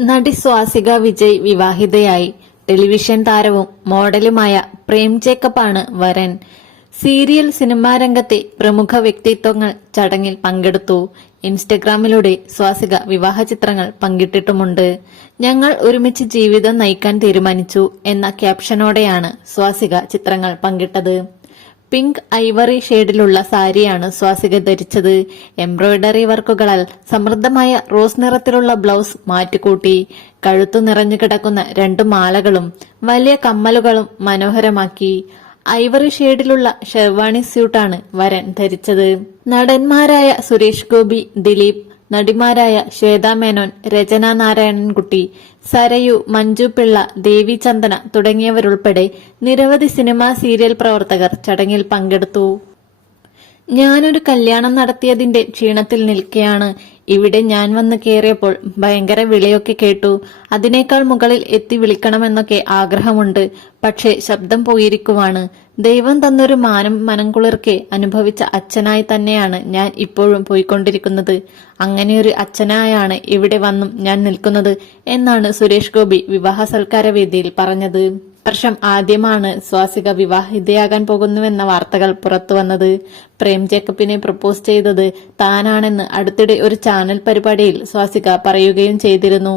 നടി സ്വാസിക വിജയ് വിവാഹിതയായി. ടെലിവിഷൻ താരവും മോഡലുമായ പ്രേം ജേക്കബാണ് വരൻ. സീരിയൽ സിനിമാ രംഗത്തെ പ്രമുഖ വ്യക്തിത്വങ്ങൾ ചടങ്ങിൽ പങ്കെടുത്തു. ഇൻസ്റ്റഗ്രാമിലൂടെ സ്വാസിക വിവാഹ ചിത്രങ്ങൾ പങ്കിട്ടിട്ടുമുണ്ട്. ഞങ്ങൾ ഒരുമിച്ച് ജീവിതം നയിക്കാൻ തീരുമാനിച്ചു എന്ന ക്യാപ്ഷനോടെയാണ് സ്വാസിക ചിത്രങ്ങൾ പങ്കിട്ടത്. പിങ്ക് ഐവറി ഷെയ്ഡിലുള്ള സാരിയാണ് സ്വാസിക ധരിച്ചത്. എംബ്രോയിഡറി വർക്കുകളാൽ സമൃദ്ധമായ റോസ് നിറത്തിലുള്ള ബ്ലൗസ് മാറ്റിക്കൂട്ടി കഴുത്തു നിറഞ്ഞു കിടക്കുന്ന രണ്ട് മാലകളും വലിയ കമ്മലുകളും മനോഹരമാക്കി. ഐവറി ഷെയ്ഡിലുള്ള ഷെർവാണി സ്യൂട്ടാണ് വരൻ ധരിച്ചത്. നടന്മാരായ സുരേഷ് ഗോപി ദിലീപ് നടിമാരായ ശ്വേതാ മേനോൻ രചന നാരായണൻകുട്ടി സരയു മഞ്ജു പിള്ള ദേവി ചന്ദന തുടങ്ങിയവരുൾപ്പെടെ നിരവധി സിനിമാ സീരിയൽ പ്രവർത്തകർ ചടങ്ങിൽ പങ്കെടുത്തു. ഞാനൊരു കല്യാണം നടത്തിയതിന്റെ ക്ഷീണത്തിൽ നിൽക്കെയാണ്. ഇവിടെ ഞാൻ വന്ന് കയറിയപ്പോൾ ഭയങ്കര വിളിയൊക്കെ കേട്ടു. അതിനേക്കാൾ മുകളിൽ എത്തി വിളിക്കണമെന്നൊക്കെ ആഗ്രഹമുണ്ട്. പക്ഷേ ശബ്ദം പോയിരിക്കുവാണ്. ദൈവം തന്നൊരു മാനം മനം മനംകുളിർക്കെ അനുഭവിച്ച അച്ഛനായി തന്നെയാണ് ഞാൻ ഇപ്പോഴും പോയിക്കൊണ്ടിരിക്കുന്നത്. അങ്ങനെയൊരു അച്ഛനായാണ് ഇവിടെ വന്നും ഞാൻ നിൽക്കുന്നത് എന്നാണ് സുരേഷ് ഗോപി വിവാഹ സൽക്കാര വേദിയിൽ പറഞ്ഞത്. വർഷം ആദ്യമാണ് സ്വാസിക വിവാഹിതയാകാൻ പോകുന്നുവെന്ന വാർത്തകൾ പുറത്തുവന്നത് പ്രേം ജേക്കബിനെ പ്രപ്പോസ് ചെയ്തത് താനാണെന്ന് അടുത്തിടെ ഒരു ചാനൽ പരിപാടിയിൽ സ്വാസിക പറയുകയും ചെയ്തിരുന്നു.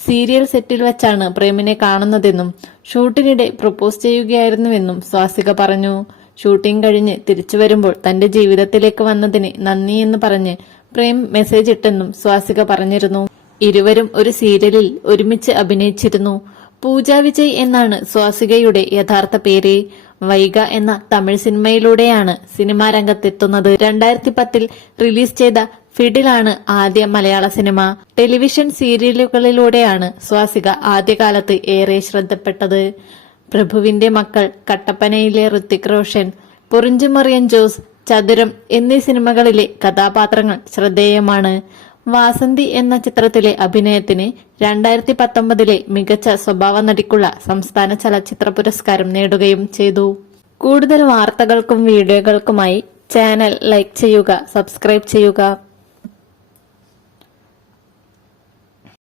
സീരിയൽ സെറ്റിൽ വെച്ചാണ് പ്രേമിനെ കാണുന്നതെന്നും ഷൂട്ടിനിടെ പ്രപ്പോസ് ചെയ്യുകയായിരുന്നുവെന്നും സ്വാസിക പറഞ്ഞു. ഷൂട്ടിംഗ് കഴിഞ്ഞ് തിരിച്ചു വരുമ്പോൾ തന്റെ ജീവിതത്തിലേക്ക് വന്നതിന് നന്ദിയെന്ന് പറഞ്ഞ് പ്രേം മെസ്സേജ് ഇട്ടെന്നും സ്വാസിക പറഞ്ഞിരുന്നു. ഇരുവരും ഒരു സീരിയലിൽ ഒരുമിച്ച് അഭിനയിച്ചിരുന്നു. പൂജ വിജയ് എന്നാണ് സ്വാസികയുടെ യഥാർത്ഥ പേര്. വൈഗ എന്ന തമിഴ് സിനിമയിലൂടെയാണ് സിനിമാ രംഗത്തെത്തുന്നത്. രണ്ടായിരത്തി പത്തിൽ റിലീസ് ചെയ്ത ഫിഡിലാണ് ആദ്യ മലയാള സിനിമ. ടെലിവിഷൻ സീരിയലുകളിലൂടെയാണ് സ്വാസിക ആദ്യകാലത്ത് ഏറെ ശ്രദ്ധപ്പെട്ടത്. പ്രഭുവിന്റെ മക്കൾ കട്ടപ്പനയിലെ ഋത്തിക് റോഷൻ പൊറിഞ്ചുമറിയൻ ജോസ് ചതുരം എന്നീ സിനിമകളിലെ കഥാപാത്രങ്ങൾ ശ്രദ്ധേയമാണ്. വാസന്തി എന്ന ചിത്രത്തിലെ അഭിനയത്തിന് രണ്ടായിരത്തി പത്തൊമ്പതിലെ മികച്ച സ്വഭാവ നടിക്കുള്ള സംസ്ഥാന ചലച്ചിത്ര പുരസ്കാരം നേടുകയും ചെയ്തു. കൂടുതൽ വാർത്തകൾക്കും വീഡിയോകൾക്കുമായി ചാനൽ ലൈക്ക് ചെയ്യുക സബ്സ്ക്രൈബ് ചെയ്യുക.